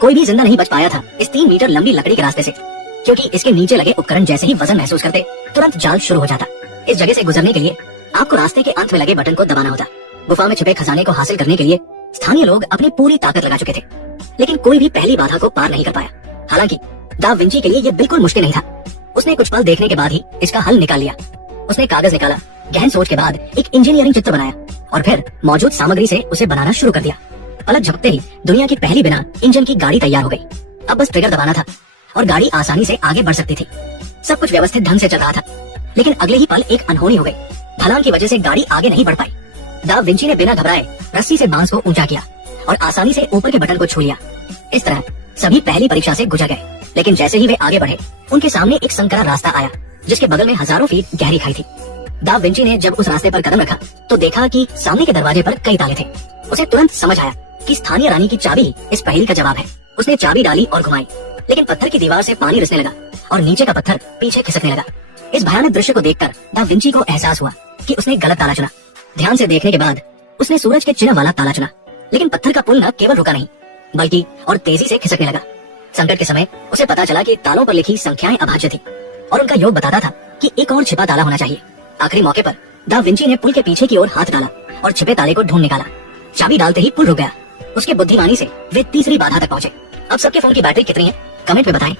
कोई भी जिंदा नहीं बच पाया था इस 3 मीटर लंबी लकड़ी के रास्ते से, क्योंकि इसके नीचे लगे उपकरण जैसे ही वजन महसूस करते तुरंत जाल शुरू हो जाता। इस जगह से गुजरने के लिए आपको रास्ते के अंत में लगे बटन को दबाना होता। गुफा में छिपे खजाने को हासिल करने के लिए स्थानीय लोग अपनी पूरी ताकत लगा चुके थे, लेकिन कोई भी पहली बाधा को पार नहीं कर पाया। हालांकि दा विंची के लिए यह बिल्कुल मुश्किल नहीं था। उसने कुछ पल देखने के बाद ही इसका हल निकाल लिया। उसने कागज निकाला, गहन सोच के बाद एक इंजीनियरिंग चित्र बनाया और फिर मौजूद सामग्री से उसे बनाना शुरू कर दिया। पलक झपकते ही दुनिया की पहली बिना इंजन की गाड़ी तैयार हो गई। अब बस ट्रिगर दबाना था और गाड़ी आसानी से आगे बढ़ सकती थी। सब कुछ व्यवस्थित ढंग से चल रहा था, लेकिन अगले ही पल एक अनहोनी हो गई। ढलान की वजह से गाड़ी आगे नहीं बढ़ पाई। दा विंची ने बिना घबराए रस्सी से बांस को ऊंचा किया और आसानी से ऊपर के बटन को छू लिया। इस तरह सभी पहली परीक्षा से गुजर गए, लेकिन जैसे ही वे आगे बढ़े उनके सामने एक संकरा रास्ता आया जिसके बगल में हजारों फीट गहरी खाई थी। दा विंची ने जब उस रास्ते पर कदम रखा तो देखा कि सामने के दरवाजे पर कई ताले थे। उसे तुरंत समझ आया कि स्थानीय रानी की चाबी ही इस पहेली का जवाब है। उसने चाबी डाली और घुमाई, लेकिन पत्थर की दीवार से पानी रिसने लगा और नीचे का पत्थर पीछे खिसकने लगा। इस भयानक दृश्य को देखकर दा विंची को एहसास हुआ कि उसने गलत ताला चुना। ध्यान से देखने के बाद उसने सूरज के चिन्ह वाला ताला चुना, लेकिन पत्थर का पुल न केवल रुका नहीं बल्कि और तेजी से खिसकने लगा। संकट के समय उसे पता चला कि तालों पर लिखी संख्याएं अभाज्य थी और उनका योग बताता था कि एक और छिपा ताला होना चाहिए। आखिरी मौके पर दा विंची ने पुल के पीछे की ओर हाथ डाला और छिपे ताले को ढूंढ निकाला। चाबी डालते ही पुल रुक गया। उसके बुद्धिमानी से वे तीसरी बाधा तक पहुंचे। अब सबके फोन की बैटरी कितनी है कमेंट में बताएं।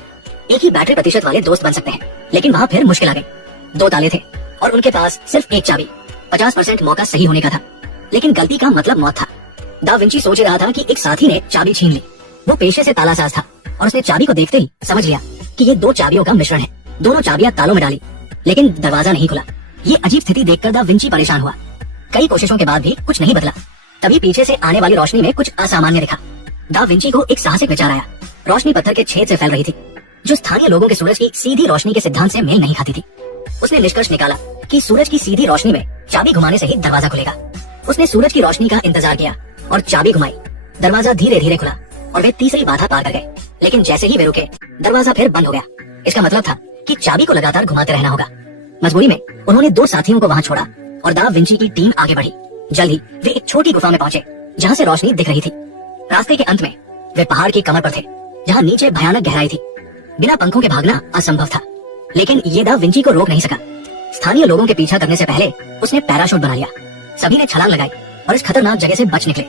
एक ही बैटरी प्रतिशत वाले दोस्त बन सकते हैं, लेकिन वहाँ फिर मुश्किल आ गई। 2 ताले थे और उनके पास सिर्फ एक चाबी। 50% मौका सही होने का था, लेकिन गलती का मतलब मौत था। दा विंची सोच रहा था कि एक साथी ने चाबी छीन ली। वो पेशे से तालासाज था और उसने चाबी को देखते ही समझ लिया कि ये 2 चाबियों का मिश्रण है। दोनों चाबियां तालों में डाली, लेकिन दरवाजा नहीं खुला। ये अजीब स्थिति देखकर दा विंची परेशान हुआ। कई कोशिशों के बाद भी कुछ नहीं बदला। तभी पीछे से आने वाली रोशनी में कुछ असामान्य दिखा। दा विंची को एक साहसिक विचार आया। रोशनी पत्थर के छेद से फैल रही थी, जो स्थानीय लोगों के सूरज की सीधी रोशनी के सिद्धांत से मेल नहीं खाती थी। उसने निष्कर्ष निकाला कि सूरज की सीधी रोशनी में चाबी घुमाने से ही दरवाजा खुलेगा। उसने सूरज की रोशनी का इंतजार किया और चाबी घुमाई। दरवाजा धीरे धीरे खुला और वे तीसरी बाधा पार कर गए, लेकिन जैसे ही वे रुके दरवाजा फिर बंद हो गया। इसका मतलब था कि चाबी को लगातार घुमाते रहना होगा। मजबूरी में उन्होंने 2 साथियों को वहाँ छोड़ा और दा विंची की टीम आगे बढ़ी। जल्द ही वे एक छोटी गुफा में पहुंचे जहाँ से रोशनी दिख रही थी। रास्ते के अंत में वे पहाड़ की कमर पर थे, जहाँ नीचे भयानक गहराई थी। बिना पंखों के भागना असंभव था, लेकिन ये दा विंची को रोक नहीं सका। स्थानीय लोगों के पीछा करने से पहले उसने पैराशूट बना लिया। सभी ने छलांग लगाई और इस खतरनाक जगह से बच निकले।